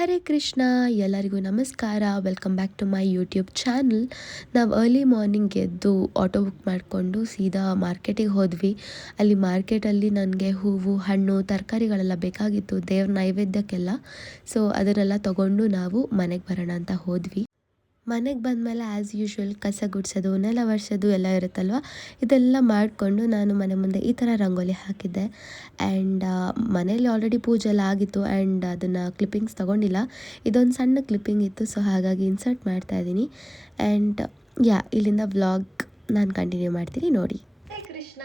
ಹರೇ ಕೃಷ್ಣ, ಎಲ್ಲರಿಗೂ ನಮಸ್ಕಾರ. Welcome back to my YouTube channel. ನಾವು ಅರ್ಲಿ ಮಾರ್ನಿಂಗ್ ಎದ್ದು ಆಟೋ ಬುಕ್ ಮಾಡಿಕೊಂಡು ಸೀದಾ ಮಾರ್ಕೆಟಿಗೆ ಹೋದ್ವಿ. ಅಲ್ಲಿ ಮಾರ್ಕೆಟಲ್ಲಿ ನನಗೆ ಹೂವು, ಹಣ್ಣು, ತರಕಾರಿಗಳೆಲ್ಲ ಬೇಕಾಗಿತ್ತು ದೇವ್ರ ನೈವೇದ್ಯಕ್ಕೆಲ್ಲ. ಸೊ ಅದನ್ನೆಲ್ಲ ತೊಗೊಂಡು ನಾವು ಮನೆಗೆ ಬರೋಣ ಅಂತ ಹೋದ್ವಿ. ಮನೆಗೆ ಬಂದಮೇಲೆ ಆ್ಯಸ್ ಯೂಶ್ವಲ್ ಕಸ ಗುಡಿಸೋದು, ನೆಲ ಒರೆಸೋದು ಎಲ್ಲ ಇರುತ್ತಲ್ವ. ಇದೆಲ್ಲ ಮಾಡಿಕೊಂಡು ನಾನು ಮನೆ ಮುಂದೆ ಈ ಥರ ರಂಗೋಲಿ ಹಾಕಿದ್ದೆ. ಆ್ಯಂಡ್ ಮನೇಲಿ ಆಲ್ರೆಡಿ ಪೂಜೆ ಎಲ್ಲ ಆಗಿತ್ತು ಆ್ಯಂಡ್ ಅದನ್ನು ಕ್ಲಿಪ್ಪಿಂಗ್ಸ್ ತೊಗೊಂಡಿಲ್ಲ. ಇದೊಂದು ಸಣ್ಣ ಕ್ಲಿಪ್ಪಿಂಗ್ ಇತ್ತು, ಸೊ ಹಾಗಾಗಿ ಇನ್ಸರ್ಟ್ ಮಾಡ್ತಾಯಿದ್ದೀನಿ. ಆ್ಯಂಡ್ ಇಲ್ಲಿಂದ ವ್ಲಾಗ್ ನಾನು ಕಂಟಿನ್ಯೂ ಮಾಡ್ತೀನಿ, ನೋಡಿ. ಹೇ ಕೃಷ್ಣ.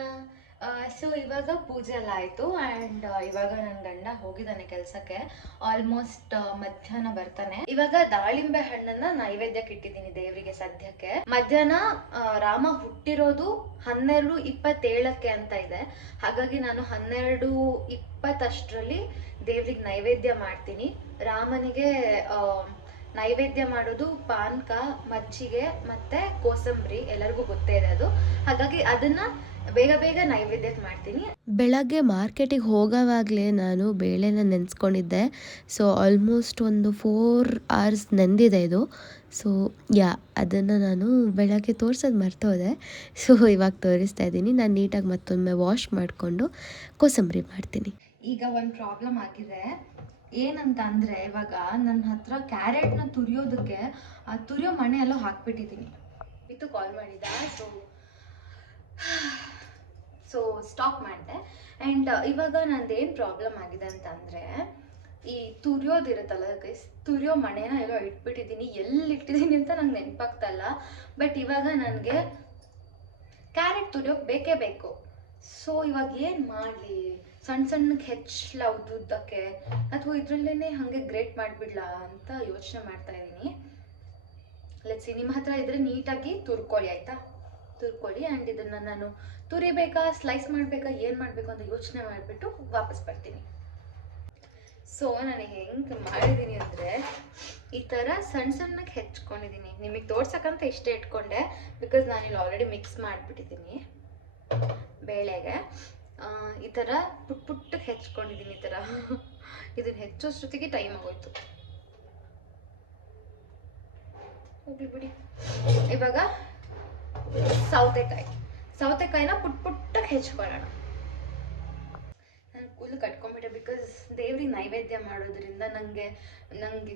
ಸೊ ಇವಾಗ ಪೂಜೆ ಎಲ್ಲ ಆಯಿತು ಆ್ಯಂಡ್ ಇವಾಗ ನನ್ನ ಗಂಡ ಹೋಗಿದ್ದಾನೆ ಕೆಲಸಕ್ಕೆ. ಆಲ್ಮೋಸ್ಟ್ ಮಧ್ಯಾಹ್ನ ಬರ್ತಾನೆ. ಇವಾಗ ದಾಳಿಂಬೆ ಹಣ್ಣನ್ನ ನೈವೇದ್ಯಕ್ಕೆ ಇಟ್ಟಿದ್ದೀನಿ ದೇವರಿಗೆ ಸದ್ಯಕ್ಕೆ. ಮಧ್ಯಾಹ್ನ ರಾಮ ಹುಟ್ಟಿರೋದು 12:27 ಅಂತ ಇದೆ. ಹಾಗಾಗಿ ನಾನು 12:20 ದೇವ್ರಿಗೆ ನೈವೇದ್ಯ ಮಾಡ್ತೀನಿ. ರಾಮನಿಗೆ ನೈವೇದ್ಯ ಮಾಡೋದು ಪಾನಕ, ಮಜ್ಜಿಗೆ ಮತ್ತೆ ಕೋಸಂಬರಿ, ಎಲ್ಲರಿಗೂ ಗೊತ್ತೇ ಇದೆ ಅದು. ಹಾಗಾಗಿ ಅದನ್ನ ಬೇಗ ಬೇಗ ನೈವೇದ್ಯಕ್ಕೆ ಮಾಡ್ತೀನಿ. ಬೆಳಗ್ಗೆ ಮಾರ್ಕೆಟಿಗೆ ಹೋಗೋವಾಗಲೇ ನಾನು ಬೇಳೆನ ನೆನೆಸ್ಕೊಂಡಿದ್ದೆ. ಸೊ ಆಲ್ಮೋಸ್ಟ್ ಒಂದು 4 hours ನೆಂದಿದೆ ಇದು. ಸೊ ಅದನ್ನು ನಾನು ಬೆಳಗ್ಗೆ ತೋರಿಸೋದು ಮರ್ತೋದೆ. ಸೊ ಇವಾಗ ತೋರಿಸ್ತಾ ಇದ್ದೀನಿ. ನಾನು ನೀಟಾಗಿ ಮತ್ತೊಮ್ಮೆ ವಾಶ್ ಮಾಡಿಕೊಂಡು ಕೋಸಂಬರಿ ಮಾಡ್ತೀನಿ. ಈಗ ಒಂದು ಪ್ರಾಬ್ಲಮ್ ಆಗಿದೆ. ಏನಂತ ಅಂದರೆ, ಇವಾಗ ನನ್ನ ಹತ್ರ ಕ್ಯಾರೆಟ್ನ ತುರಿಯೋದಕ್ಕೆ ಆ ತುರಿಯೋ ಮಣೆ ಎಲ್ಲೋ ಹಾಕ್ಬಿಟ್ಟಿದ್ದೀನಿ. ಇದು ಕಾಲ್ ಮಾಡಿದ, ಸೊ ಸ್ಟಾಪ್ ಮಾಡಿದೆ. ಆ್ಯಂಡ್ ಇವಾಗ ನಂದೇನು ಪ್ರಾಬ್ಲಮ್ ಆಗಿದೆ ಅಂತಂದರೆ, ಈ ತುರಿಯೋದಿರುತ್ತಲ್ಲ ಗೈಸ್, ತುರಿಯೋ ಮಣೆನ ಎಲ್ಲೋ ಇಟ್ಬಿಟ್ಟಿದ್ದೀನಿ. ಎಲ್ಲಿ ಇಟ್ಟಿದ್ದೀನಿ ಅಂತ ನಂಗೆ ನೆನಪಾಗ್ತಾ ಇಲ್ಲ. ಬಟ್ ಇವಾಗ ನನಗೆ ಕ್ಯಾರೆಟ್ ತುರಿಯೋಕೆ ಬೇಕೇ ಬೇಕು. ಸೊ ಇವಾಗ ಏನು ಮಾಡಲಿ? ಸಣ್ಣ ಸಣ್ಣಕ್ಕೆ ಹೆಚ್ಚಲ ಉದ್ದಕ್ಕೆ, ಅಥವಾ ಇದರಲ್ಲೇ ಹಾಗೆ ಗ್ರೇಟ್ ಮಾಡಿಬಿಡ್ಲಾ ಅಂತ ಯೋಚನೆ ಮಾಡ್ತಾ ಇದ್ದೀನಿ. ಲೆಟ್ಸಿ, ನಿಮ್ಮ ಹತ್ರ ಇದ್ರೆ ನೀಟಾಗಿ ತುರ್ಕೊಳ್ಳಿ, ಆಯಿತಾ? ತುರ್ಕೊಳ್ಳಿ. ಆ್ಯಂಡ್ ಇದನ್ನು ನಾನು ತುರಿಬೇಕಾ, ಸ್ಲೈಸ್ ಮಾಡಬೇಕಾ, ಏನು ಮಾಡಬೇಕು ಅಂತ ಯೋಚನೆ ಮಾಡಿಬಿಟ್ಟು ವಾಪಸ್ ಬರ್ತೀನಿ. ಸೊ ನಾನು ಹೆಂಗೆ ಮಾಡಿದ್ದೀನಿ ಅಂದರೆ, ಈ ಥರ ಸಣ್ಣ ಸಣ್ಣಕ್ಕೆ ಹೆಚ್ಕೊಂಡಿದ್ದೀನಿ. ನಿಮಗೆ ತೋರ್ಸಕ್ಕಂತ ಇಷ್ಟೇ ಇಟ್ಕೊಂಡೆ, ಬಿಕಾಸ್ ನಾನಿಲ್ಲಿ ಆಲ್ರೆಡಿ ಮಿಕ್ಸ್ ಮಾಡಿಬಿಟ್ಟಿದ್ದೀನಿ ಬೇಳೆಗೆ. ಈ ಥರ ಪುಟ್ಟಕ್ಕೆ ಹೆಚ್ಕೊಂಡಿದ್ದೀನಿ. ಈ ಥರ ಇದನ್ನು ಹೆಚ್ಚೋಷ್ಟೊತ್ತಿಗೆ ಟೈಮ್ ಆಗೋಯ್ತು. ಹೋಗ್ಲಿ ಬಿಡಿ. ಇವಾಗ ಸೌತೆಕಾಯಿನ ಪುಟ್ಟಕ್ಕೆ ಹೆಚ್ಕೊಳ್ಳೋಣ. ನಾನು ಕೂದಲು ಕಟ್ಕೊಂಡ್ಬಿಟ್ಟೆ, ಬಿಕಾಸ್ ದೇವ್ರಿಗೆ ನೈವೇದ್ಯ ಮಾಡೋದ್ರಿಂದ ನನಗೆ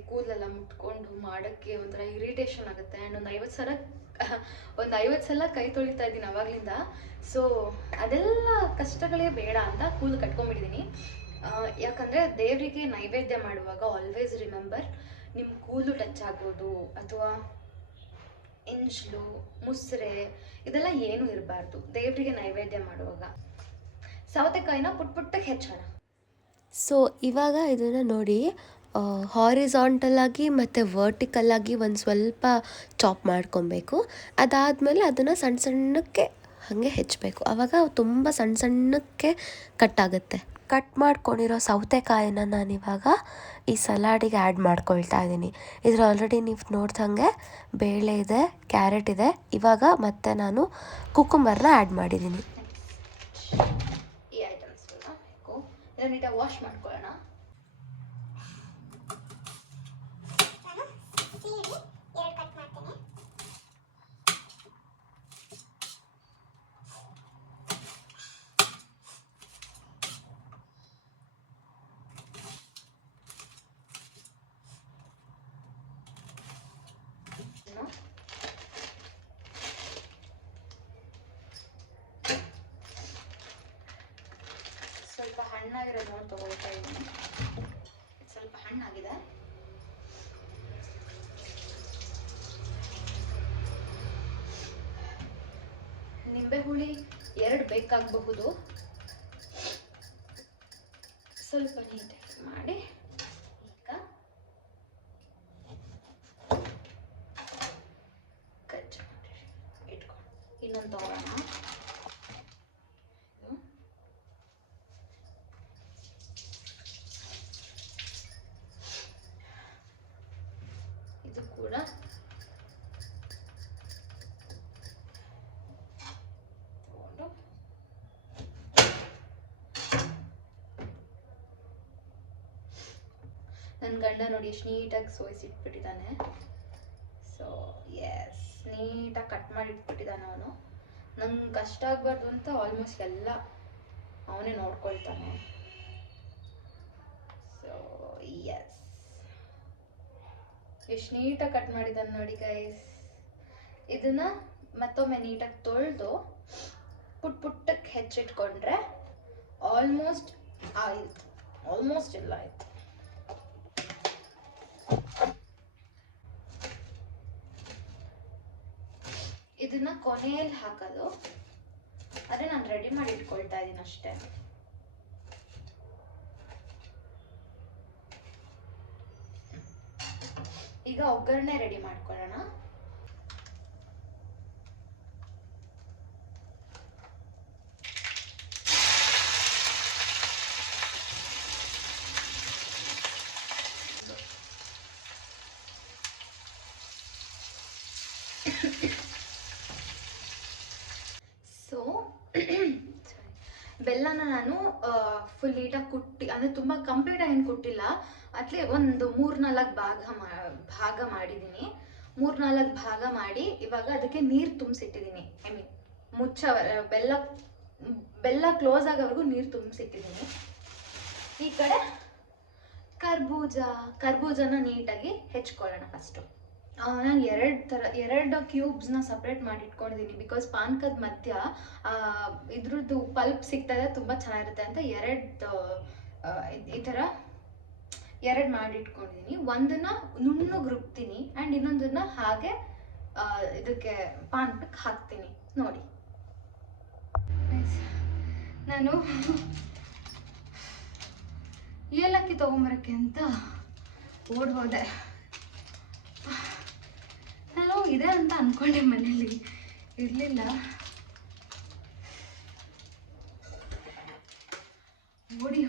ಕೂದಲೆಲ್ಲ ಮುಟ್ಕೊಂಡು ಮಾಡೋಕ್ಕೆ ಒಂಥರ ಇರಿಟೇಷನ್ ಆಗುತ್ತೆ. ಆ್ಯಂಡ್ ಒಂದು 50 ಸಲ ಕೈ ತೊಳಿತಾ ಇದ್ದೀನಿ ಅವಾಗಲಿಂದ. ಸೊ ಅದೆಲ್ಲ ಕಷ್ಟಗಳೇ ಬೇಡ ಅಂತ ಕೂದಲು ಕಟ್ಕೊಂಡ್ಬಿಟ್ಟಿದ್ದೀನಿ. ಯಾಕಂದರೆ ದೇವರಿಗೆ ನೈವೇದ್ಯ ಮಾಡುವಾಗ ಆಲ್ವೇಸ್ ರಿಮೆಂಬರ್, ನಿಮ್ಮ ಕೂದಲು ಟಚ್ ಆಗೋದು ಅಥವಾ ಎಂಜಲು, ಮುಸ್ರೆ ಇದೆಲ್ಲ ಏನೂ ಇರಬಾರ್ದು ದೇವರಿಗೆ ನೈವೇದ್ಯ ಮಾಡುವಾಗ. ಸೌತೆಕಾಯಿನ ಪುಟ್ಟಕ್ಕೆ ಹೆಚ್ಚೋಣ. ಸೊ ಇವಾಗ ಇದನ್ನು ನೋಡಿ, ಹಾರಿಸಾಂಟಲಾಗಿ ಮತ್ತು ವರ್ಟಿಕಲ್ಲಾಗಿ ಒಂದು ಸ್ವಲ್ಪ ಚಾಪ್ ಮಾಡ್ಕೊಬೇಕು. ಅದಾದಮೇಲೆ ಅದನ್ನು ಸಣ್ಣ ಸಣ್ಣಕ್ಕೆ ಹಾಗೆ ಹೆಚ್ಚಬೇಕು. ಆವಾಗ ತುಂಬ ಸಣ್ಣ ಸಣ್ಣಕ್ಕೆ ಕಟ್ಟಾಗುತ್ತೆ. ಕಟ್ ಮಾಡ್ಕೊಂಡಿರೋ ಸೌತೆಕಾಯಿನ ನಾನಿವಾಗ ಈ ಸಲಾಡಿಗೆ ಆ್ಯಡ್ ಮಾಡ್ಕೊಳ್ತಾ ಇದ್ದೀನಿ. ಇದ್ರ ಆಲ್ರೆಡಿ ನೀವು ನೋಡ್ದಂಗೆ ಬೇಳೆ ಇದೆ, ಕ್ಯಾರೆಟ್ ಇದೆ. ಇವಾಗ ಮತ್ತೆ ನಾನು ಕುಕುಂಬರ್ನ ಆ್ಯಡ್ ಮಾಡಿದ್ದೀನಿ. ಈ ಐಟಮ್ಸ್ ಬೇಕು. ಇದನ್ನು ನೀಟಾಗಿ ವಾಶ್ ಮಾಡ್ಕೊಳ್ಳೋಣ. ಸ್ವಲ್ಪ ಹಣ್ಣಾಗಿರೋದು ನೋಡಿ ತೊಗೊಳ್ತಾ ಇದ್ದೀನಿ. ಸ್ವಲ್ಪ ಹಣ್ಣಾಗಿದೆ. ನಿಂಬೆ ಹುಳಿ 2 ಬೇಕಾಗಬಹುದು. ಸ್ವಲ್ಪ ನೀಟಾಗಿ ಮಾಡಿ ಈಗ ಕಟ್ ಮಾಡಿ ಇಟ್ಕೊಂಡು ಇನ್ನೊಂದು ತಗೊಳ್ಳೋಣ. ಇದು ಕೂಡ ತಗೊಂಡು ನನ್ನ ಗಂಡ ನೋಡಿ ಎಷ್ಟು ನೀಟಾಗಿ ಸೋಯಿಸಿಟ್ಬಿಟ್ಟಿದ್ದಾನೆ. ಸೊ ಎಸ್, ನೀಟಾಗಿ ಕಟ್ ಮಾಡಿ ಇಟ್ಬಿಟ್ಟಿದ್ದಾನೆ ಅವನು. ನಂಗೆ ಕಷ್ಟ ಆಗಬಾರ್ದು ಅಂತ ಆಲ್ಮೋಸ್ಟ್ ಎಲ್ಲ ಅವನೇ ನೋಡ್ಕೊಳ್ತಾನೆ. ಸೊ ಎಸ್, ಎಷ್ಟು ನೀಟಾಗಿ ಕಟ್ ಮಾಡಿದ್ದಾನೆ ನೋಡಿ ಗೈಸ್. ಇದನ್ನ ಮತ್ತೊಮ್ಮೆ ನೀಟಾಗಿ ತೊಳೆದು ಪುಟ್ಟಕ್ಕೆ ಹೆಚ್ಚಿಟ್ಕೊಂಡ್ರೆ ಆಲ್ಮೋಸ್ಟ್ ಆಯಿತು. ಆಲ್ಮೋಸ್ಟ್ ಎಲ್ಲ ಆಯಿತು. ಇದನ್ನ ಕೊನೆಯಲ್ಲಿ ಹಾಕೋದು. ಅದೇ ನಾನು ರೆಡಿ ಮಾಡಿ ಇಟ್ಕೊಳ್ತಾ ಇದ್ದೀನಿ ಅಷ್ಟೇ. ಈಗ ಒಗ್ಗರಣೆ ರೆಡಿ ಮಾಡ್ಕೊಳ್ಳೋಣ. ಸೊ ಬೆಲ್ಲನ ನಾನು ಫುಲ್ ನೀಟಾಗಿ ಕುಟ್ಟಿ, ಅಂದರೆ ತುಂಬ ಕಂಪ್ಲೀಟಾಗಿ ಏನು ಕುಟ್ಟಿಲ್ಲ, ಅಟ್ಲೇ ಒಂದು 3-4 ಭಾಗ ಮಾಡಿದ್ದೀನಿ. 3-4 ಭಾಗ ಮಾಡಿ ಇವಾಗ ಅದಕ್ಕೆ ನೀರು ತುಂಬಿಸಿಟ್ಟಿದ್ದೀನಿ. ಐ ಮೀನ್ ಬೆಲ್ಲ ಕ್ಲೋಸ್ ಆಗೋವರೆಗೂ ನೀರು ತುಂಬಿಸಿಟ್ಟಿದ್ದೀನಿ. ಈ ಕಡೆ ಕರ್ಬೂಜನ ನೀಟಾಗಿ ಹೆಚ್ಕೊಳ್ಳೋಣ ಫಸ್ಟು. ನಾನು ಎರಡು ಕ್ಯೂಬ್ಸ್ನ ಸಪ್ರೇಟ್ ಮಾಡಿ ಇಟ್ಕೊಂಡಿದ್ದೀನಿ. ಬಿಕಾಸ್ ಪಾನಕದ ಮಧ್ಯ ಇದ್ರದ್ದು ಪಲ್ಪ್ ಸಿಗ್ತದೆ, ತುಂಬ ಚೆನ್ನಾಗಿರುತ್ತೆ ಅಂತ ಈ ಥರ ಎರಡು ಮಾಡಿ ಇಟ್ಕೊಂಡಿದ್ದೀನಿ. ಒಂದನ್ನು ನುಣ್ಣಗೆ ರುಬ್ತೀನಿ ಆ್ಯಂಡ್ ಇನ್ನೊಂದನ್ನು ಹಾಗೆ ಇದಕ್ಕೆ ಪಾನಕಕ್ಕೆ ಹಾಕ್ತೀನಿ. ನೋಡಿ, ನಾನು ಏಲಕ್ಕಿ ತೊಗೊಂಬರೋಕ್ಕೆ ಅಂತ ಓಡ್ ಹೋದೆ. ನಾನು ಇದೆ ಅಂತ ಅಂದ್ಕೊಂಡೆ, ಮನೇಲಿ ಇರಲಿಲ್ಲ. ಓಡಿ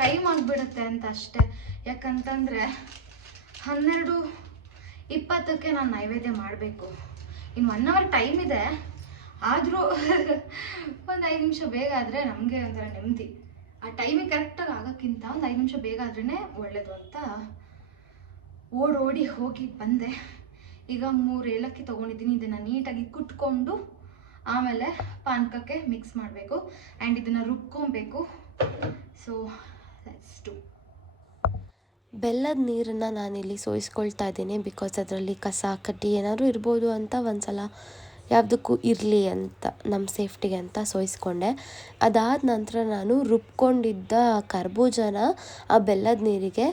ಟೈಮ್ ಆಗಿಬಿಡುತ್ತೆ ಅಂತ ಅಷ್ಟೆ. ಯಾಕಂತಂದರೆ 12:20ಕ್ಕೆ ನಾನು ನೈವೇದ್ಯ ಮಾಡಬೇಕು. ಇನ್ನು 1 hour ಟೈಮ್ ಇದೆ. ಆದರೂ ಒಂದು 5 ನಿಮಿಷ ಬೇಗ ಆದರೆ ನಮಗೆ ಒಂಥರ ನೆಮ್ಮದಿ. ಆ ಟೈಮಿಗೆ ಕರೆಕ್ಟಾಗಿ ಆಗೋಕ್ಕಿಂತ ಒಂದು 5 ನಿಮಿಷ ಬೇಗ ಆದ್ರೇ ಒಳ್ಳೆಯದು ಅಂತ ಓಡಿ ಹೋಗಿ ಬಂದೆ. ಈಗ 3 ಏಲಕ್ಕಿ ತೊಗೊಂಡಿದ್ದೀನಿ. ಇದನ್ನು ನೀಟಾಗಿ ಕುಟ್ಕೊಂಡು ಆಮೇಲೆ ಪಾನಕಕ್ಕೆ ಮಿಕ್ಸ್ ಮಾಡಬೇಕು ಆ್ಯಂಡ್ ಇದನ್ನು ರುಬ್ಕೊಬೇಕು. So let's do. ಬೆಲ್ಲದ ನೀರನ್ನು ನಾನಿಲ್ಲಿ ಸೋಯಿಸ್ಕೊಳ್ತಾ ಇದ್ದೀನಿ. ಬಿಕಾಸ್ ಅದರಲ್ಲಿ ಕಸ ಕಡ್ಡಿ ಏನಾದರೂ ಇರ್ಬೋದು ಅಂತ ಒಂದ್ಸಲ ಯಾವುದಕ್ಕೂ ಇರಲಿ ಅಂತ, ನಮ್ಮ ಸೇಫ್ಟಿಗೆ ಅಂತ ಸೋಯಿಸ್ಕೊಂಡೆ. ಅದಾದ ನಂತರ ನಾನು ರುಬ್ಕೊಂಡಿದ್ದ ಕರ್ಬೂಜನ ಆ ಬೆಲ್ಲದ ನೀರಿಗೆ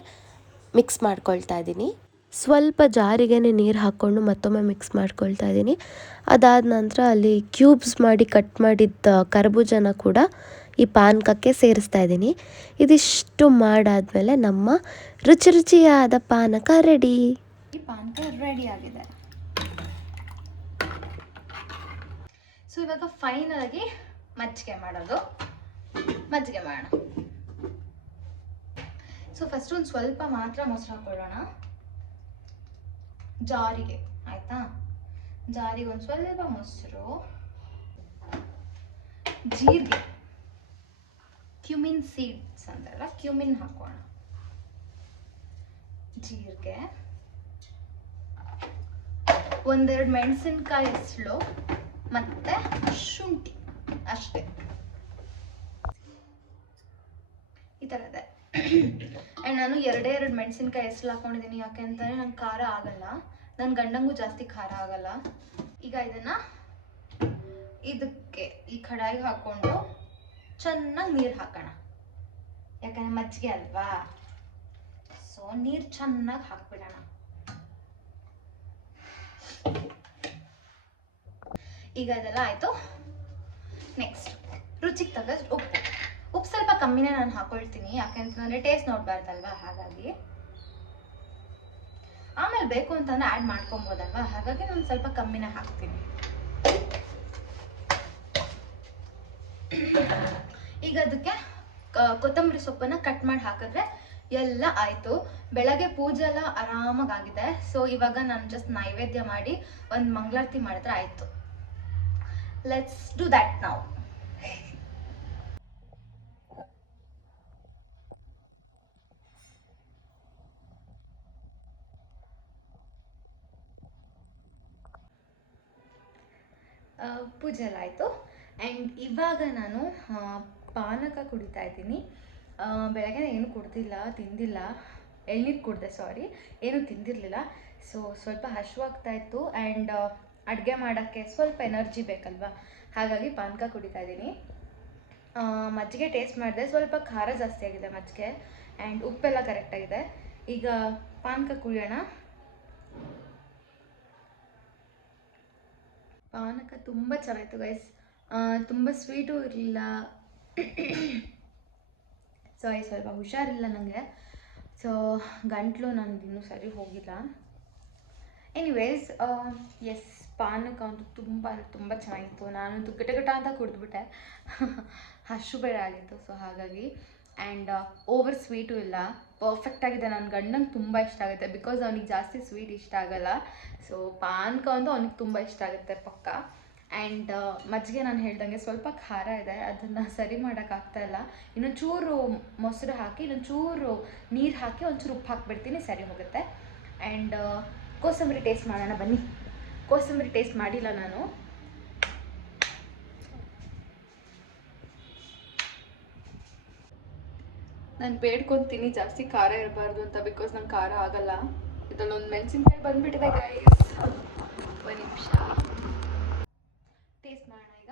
ಮಿಕ್ಸ್ ಮಾಡ್ಕೊಳ್ತಾ ಇದ್ದೀನಿ. ಸ್ವಲ್ಪ ಜಾರಿಗೆ ನೀರು ಹಾಕ್ಕೊಂಡು ಮತ್ತೊಮ್ಮೆ ಮಿಕ್ಸ್ ಮಾಡ್ಕೊಳ್ತಾ ಇದ್ದೀನಿ. ಅದಾದ ನಂತರ ಅಲ್ಲಿ ಕ್ಯೂಬ್ಸ್ ಮಾಡಿ ಕಟ್ ಮಾಡಿದ್ದ ಕರ್ಬೂಜನ ಕೂಡ ಈ ಪಾನಕಕ್ಕೆ ಸೇರಿಸ್ತಾ ಇದ್ದೀನಿ. ಇದಿಷ್ಟು ಮಾಡಾದ್ಮೇಲೆ ನಮ್ಮ ರುಚಿಯಾದ ಪಾನಕ ರೆಡಿ. ಈ ಪಾನಕ ರೆಡಿ ಆಗಿದೆ. ಸೊ ಇವಾಗ ಫೈನಲ್ ಆಗಿ ಮಜ್ಜಿಗೆ ಮಾಡೋಣ. ಸೊ ಫಸ್ಟ್ ಒಂದು ಸ್ವಲ್ಪ ಮಾತ್ರ ಮೊಸರು ಹಾಕೊಳ್ಳೋಣ ಜಾರಿಗೆ, ಆಯ್ತಾ? ಜಾರಿಗೆ ಒಂದು ಸ್ವಲ್ಪ ಮೊಸರು, ಜೀರಿಗೆ, ಕ್ಯೂಮಿನ್ ಸೀಡ್ಸ್ ಅಂತಾರಲ್ಲ, ಕ್ಯೂಮಿನ್ ಹಾಕೋಣ. ಜೀರಿಗೆ, 1-2 ಮೆಣಸಿನ್ಕಾಯಿ ಹೆಸಳು ಮತ್ತೆ ಶುಂಠಿ ಅಷ್ಟೇ. ಈ ಥರ ಇದೆ. ಆ್ಯಂಡ್ ನಾನು 2 ಮೆಣಸಿನ್ಕಾಯಿ ಹೆಸರು ಹಾಕೊಂಡಿದ್ದೀನಿ. ಯಾಕೆ ಅಂತಂದರೆ ನಂಗೆ ಖಾರ ಆಗಲ್ಲ, ನನ್ನ ಗಂಡಂಗೂ ಜಾಸ್ತಿ ಖಾರ ಆಗಲ್ಲ. ಈಗ ಇದಕ್ಕೆ ಈ ಕಡಾಯಿಗೆ ಹಾಕ್ಕೊಂಡು ಚೆನ್ನಾಗಿ ನೀರು ಹಾಕೋಣ. ಯಾಕಂದರೆ ಮಜ್ಜಿಗೆ ಅಲ್ವಾ, ಸೊ ನೀರು ಚೆನ್ನಾಗಿ ಹಾಕ್ಬಿಡೋಣ. ಈಗ ಅದೆಲ್ಲ ಆಯಿತು. ನೆಕ್ಸ್ಟ್ ರುಚಿಗೆ ತಕ್ಕಷ್ಟು ಉಪ್ಪು ಸ್ವಲ್ಪ ಕಮ್ಮಿನೇ ನಾನು ಹಾಕೊಳ್ತೀನಿ. ಯಾಕೆಂತಂದರೆ ಟೇಸ್ಟ್ ನೋಡಬಾರ್ದಲ್ವಾ, ಹಾಗಾಗಿ. ಆಮೇಲೆ ಬೇಕು ಅಂತಂದರೆ ಆ್ಯಡ್ ಮಾಡ್ಕೊಬೋದಲ್ವಾ, ಹಾಗಾಗಿ ನಾನು ಸ್ವಲ್ಪ ಕಮ್ಮಿನೇ ಹಾಕ್ತೀನಿ. ಈಗ ಅದಕ್ಕೆ ಕೊತ್ತಂಬರಿ ಸೊಪ್ಪನ್ನು ಕಟ್ ಮಾಡಿ ಹಾಕಿದ್ರೆ ಎಲ್ಲ ಆಯಿತು. ಬೆಳಗ್ಗೆ ಪೂಜೆ ಎಲ್ಲ ಆರಾಮಾಗಿದೆ. ಸೊ ಇವಾಗ ನಾನು ಜಸ್ಟ್ ನೈವೇದ್ಯ ಮಾಡಿ ಒಂದು ಮಂಗಳಾರತಿ ಮಾಡಿದ್ರೆ ಆಯಿತು. Let's do that now. ಪೂಜೆ ಎಲ್ಲ ಆಯಿತು. ಆ್ಯಂಡ್ ಇವಾಗ ನಾನು ಪಾನಕ ಕುಡಿತಾ ಇದ್ದೀನಿ. ಬೆಳಗ್ಗೆ ಏನೂ ತಿಂದಿಲ್ಲ, ಎಳ್ನೀರು ಕುಡಿದೆ, ಏನೂ ತಿಂದಿರಲಿಲ್ಲ. ಸೊ ಸ್ವಲ್ಪ ಹಸಿವಾಗ್ತಾ ಇತ್ತು ಆ್ಯಂಡ್ ಅಡುಗೆ ಮಾಡೋಕ್ಕೆ ಸ್ವಲ್ಪ ಎನರ್ಜಿ ಬೇಕಲ್ವಾ, ಹಾಗಾಗಿ ಪಾನಕ ಕುಡಿತಾ ಇದ್ದೀನಿ. ಮಜ್ಜಿಗೆ ಟೇಸ್ಟ್ ಮಾಡಿದೆ, ಸ್ವಲ್ಪ ಖಾರ ಜಾಸ್ತಿ ಆಗಿದೆ ಮಜ್ಜಿಗೆ, ಆ್ಯಂಡ್ ಉಪ್ಪೆಲ್ಲ ಕರೆಕ್ಟಾಗಿದೆ. ಈಗ ಪಾನಕ ಕುಡಿಯೋಣ. ಪಾನಕ ತುಂಬ ಚೆನ್ನಾಗಿತ್ತು ಗೈಸ್, ತುಂಬ ಸ್ವೀಟು ಇರಲಿಲ್ಲ. ಸ್ವಲ್ಪ ಹುಷಾರಿಲ್ಲ ನನಗೆ, ಸೊ ಗಂಟಲು ನನಗೆ ಇನ್ನೂ ಸರಿ ಹೋಗಿಲ್ಲ. ಎನಿವೇಸ್, ಎಸ್, ಪಾನಕ ಅಂತೂ ತುಂಬ ಚೆನ್ನಾಗಿತ್ತು. ನಾನಂತೂ ಗಿಟ ಅಂತ ಕುಡಿದ್ಬಿಟ್ಟೆ. ಹಶು ಬೇರೆ ಆಗಿತ್ತು, ಸೊ ಹಾಗಾಗಿ. ಆ್ಯಂಡ್ ಓವರ್ ಸ್ವೀಟು ಇಲ್ಲ, ಪರ್ಫೆಕ್ಟಾಗಿದೆ. ನನ್ನ ಗಂಡಂಗೆ ತುಂಬ ಇಷ್ಟ ಆಗುತ್ತೆ, ಬಿಕಾಸ್ ಅವ್ನಿಗೆ ಜಾಸ್ತಿ ಸ್ವೀಟ್ ಇಷ್ಟ ಆಗಲ್ಲ. ಸೊ ಪಾನಕ ಅಂತೂ ಅವ್ನಿಗೆ ತುಂಬ ಇಷ್ಟ ಆಗುತ್ತೆ ಪಕ್ಕ. ಆ್ಯಂಡ್ ಮಜ್ಜಿಗೆ ನಾನು ಹೇಳ್ದಂಗೆ ಸ್ವಲ್ಪ ಖಾರ ಇದೆ, ಅದನ್ನು ಸರಿ ಮಾಡೋಕ್ಕಾಗ್ತಾಯಿಲ್ಲ. ಇನ್ನೊಂಚೂರು ಮೊಸರು ಹಾಕಿ, ಇನ್ನೊಂಚೂರು ನೀರು ಹಾಕಿ, ಒಂಚೂರು ಉಪ್ಪು ಹಾಕಿಬಿಡ್ತೀನಿ, ಸರಿ ಹೋಗುತ್ತೆ. ಆ್ಯಂಡ್ ಕೋಸಂಬರಿ ಟೇಸ್ಟ್ ಮಾಡೋಣ ಬನ್ನಿ. ಕೋಸಂಬರಿ ಟೇಸ್ಟ್ ಮಾಡಿಲ್ಲ ನಾನು. ಬೇಡ್ಕೊತೀನಿ ಜಾಸ್ತಿ ಖಾರ ಇರಬಾರ್ದು ಅಂತ, ಬಿಕಾಸ್ ನಂಗೆ ಖಾರ ಆಗಲ್ಲ. ಇದರಲ್ಲೊಂದು ಮೆಣಸಿನ್ಕಾಯಿ ಬಂದುಬಿಟ್ಟಿದೆ ಗೈಸ್. ಒಂದು ನಿಮಿಷ ಟೇಸ್ಟ್ ಮಾಡೋಣ ಈಗ.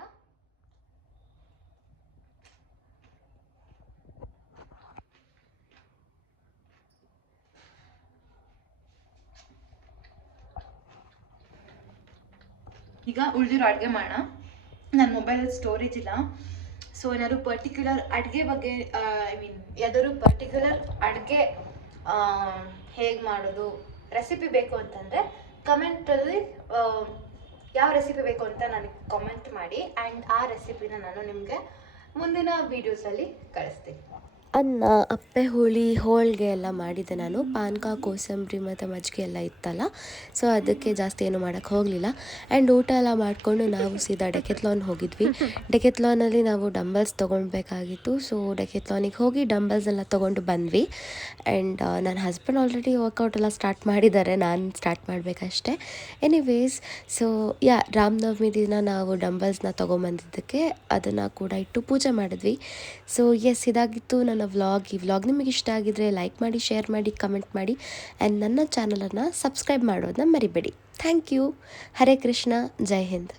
ಈಗ ಉಳಿದಿರೋ ಅಡುಗೆ ಮಾಡೋಣ. ನನ್ನ ಮೊಬೈಲಲ್ಲಿ ಸ್ಟೋರೇಜ್ ಇಲ್ಲ, ಸೊ ಏನಾದ್ರು ಪರ್ಟಿಕ್ಯುಲರ್ ಅಡುಗೆ ಬಗ್ಗೆ, ಯಾವ್ದಾದ್ರು ಪರ್ಟಿಕ್ಯುಲರ್ ಅಡುಗೆ ಹೇಗೆ ಮಾಡೋದು ರೆಸಿಪಿ ಬೇಕು ಅಂತಂದರೆ ಕಮೆಂಟಲ್ಲಿ ಯಾವ ರೆಸಿಪಿ ಬೇಕು ಅಂತ ನನಗೆ ಕಾಮೆಂಟ್ ಮಾಡಿ, ಆ್ಯಂಡ್ ಆ ರೆಸಿಪಿನ ನಾನು ನಿಮಗೆ ಮುಂದಿನ ವೀಡಿಯೋಸಲ್ಲಿ ಕಳಿಸ್ತೀನಿ. ಅನ್ನ, ಅಪ್ಪೆ ಹುಳಿ, ಹೋಳಿಗೆ ಎಲ್ಲ ಮಾಡಿದ್ದೆ ನಾನು. ಪಾನಕ, ಕೋಸಂಬರಿ ಮತ್ತು ಮಜ್ಜಿಗೆ ಎಲ್ಲ ಇತ್ತಲ್ಲ, ಸೊ ಅದಕ್ಕೆ ಜಾಸ್ತಿ ಏನು ಮಾಡೋಕ್ಕೆ ಹೋಗಲಿಲ್ಲ. ಆ್ಯಂಡ್ ಊಟ ಎಲ್ಲ ಮಾಡಿಕೊಂಡು ನಾವು ಸೀದಾ ಡೆಕೆತ್ಲಾನ್ ಹೋಗಿದ್ವಿ. ಡೆಕೆತ್ಲಾನಲ್ಲಿ ನಾವು ಡಂಬಲ್ಸ್ ತೊಗೊಳ್ಬೇಕಾಗಿತ್ತು, ಸೊ ಡೆಕೆತ್ಲಾನಿಗೆ ಹೋಗಿ ಡಂಬಲ್ಸ್ ಎಲ್ಲ ತೊಗೊಂಡು ಬಂದ್ವಿ. ಆ್ಯಂಡ್ ನನ್ನ ಹಸ್ಬೆಂಡ್ ಆಲ್ರೆಡಿ ವರ್ಕೌಟ್ ಎಲ್ಲ ಸ್ಟಾರ್ಟ್ ಮಾಡಿದ್ದಾರೆ, ನಾನು ಸ್ಟಾರ್ಟ್ ಮಾಡಬೇಕಷ್ಟೆ. ಎನಿವೇಸ್, ಸೊ ರಾಮನವಮಿ ದಿನ ನಾವು ಡಂಬಲ್ಸ್ನ ತೊಗೊಂಬಂದಿದ್ದಕ್ಕೆ ಅದನ್ನು ಕೂಡ ಇಟ್ಟು ಪೂಜೆ ಮಾಡಿದ್ವಿ. ಸೊ ಎಸ್, ಇದಾಗಿತ್ತು ನನ್ನ ವ್ಲಾಗ್. ಈ ವ್ಲಾಗ್ ನಿಮಗೆ ಇಷ್ಟ ಆಗಿದ್ರೆ ಲೈಕ್ ಮಾಡಿ, ಶೇರ್ ಮಾಡಿ, ಕಮೆಂಟ್ ಮಾಡಿ, ಆ್ಯಂಡ್ ನನ್ನ ಚಾನಲನ್ನು ಸಬ್ಸ್ಕ್ರೈಬ್ ಮಾಡೋದನ್ನ ಮರಿಬೇಡಿ. Thank you. ಹರೇ ಕೃಷ್ಣ, ಜೈ ಹಿಂದ್.